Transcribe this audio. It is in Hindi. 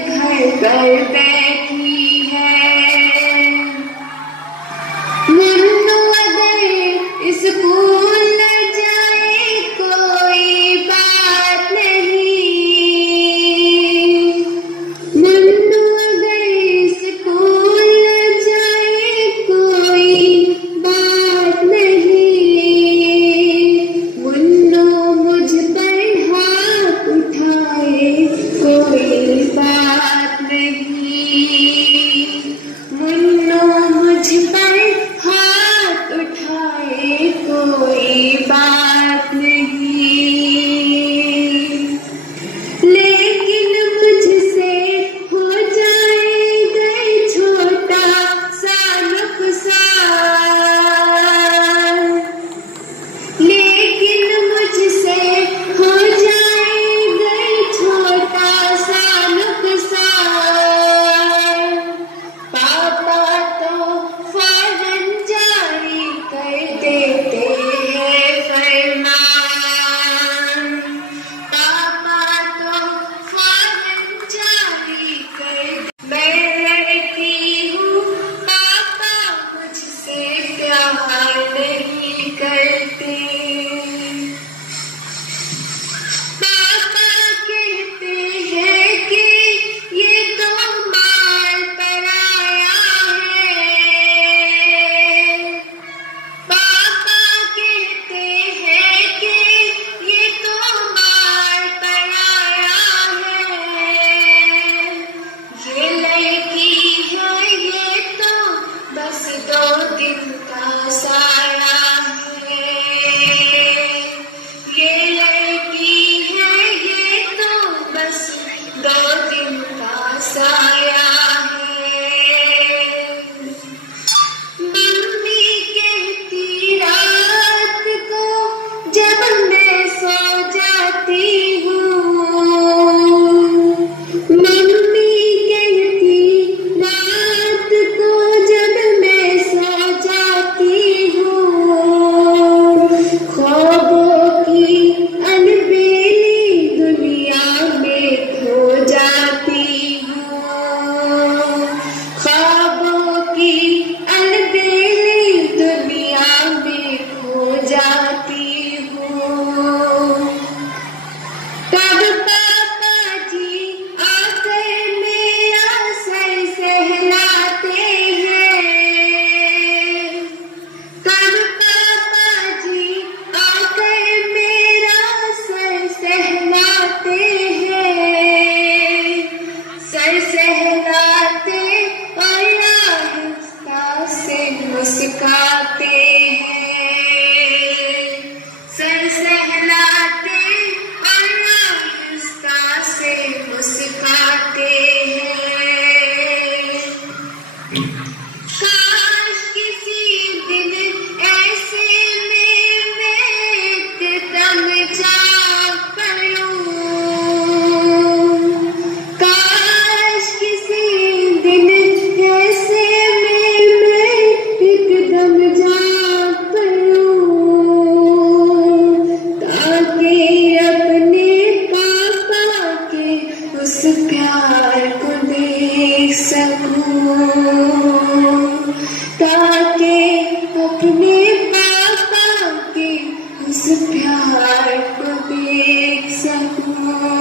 घर पर बैठी है। मुन्नू अगर स्कूल न जाए कोई बात नहीं, मुन्नू अगर स्कूल न जाए कोई बात नहीं, मुन्नू मुझ पर हाथ उठाए कोई बात नहीं, मुन्नू मुझ पर हाथ उठाए कोई बात नहीं। लेकिन मुझसे हो जाएगा छोटा सा नुकसान, लेकिन मुझसे हो जाएगा छोटा सा नुकसान। पापा तो फौरन जारी कर देते हैं फरमान, पापा तो फौरन जारी कर। मैं लड़की हूँ, पापा मुझसे प्यार नहीं करते, पापा कहते हैं कि ये तो माल पराया है, पापा कहते हैं कि ये तो माल पराया है। ये लड़की है ये तो बस 2 दिन का साया है, ये लड़की है ये तो बस 2 दिन का साया है। मम्मी कहती रात को जब मैं सो जाती हूँ, मम्मी कहती रात को जब मैं सो जाती हूँ, ख्वाबों की अलबेली दुनिया में खो जाती हूँ, ख्वाबों की अलबेली दुनिया में खो जाती हूँ। तब पापा जी आकर मेरा सर सहलाते हैं, तब पापा जी आकर मेरा सर सहलाते हैं, सर सहलाते और आहिस्ता से मुस्काते हैं, सर सहलाते और आहिस्ता से मुस्काते हैं। काश किसी दिन ऐसे में मैं एकदम जाग पड़ूं, काश किसी दिन ऐसे में मैं एकदम जाग पड़ूं, ताकि अपने पापा के उस प्यार को देख सकूं, ताकि अपने पापा के उस प्यार को देख सकूं।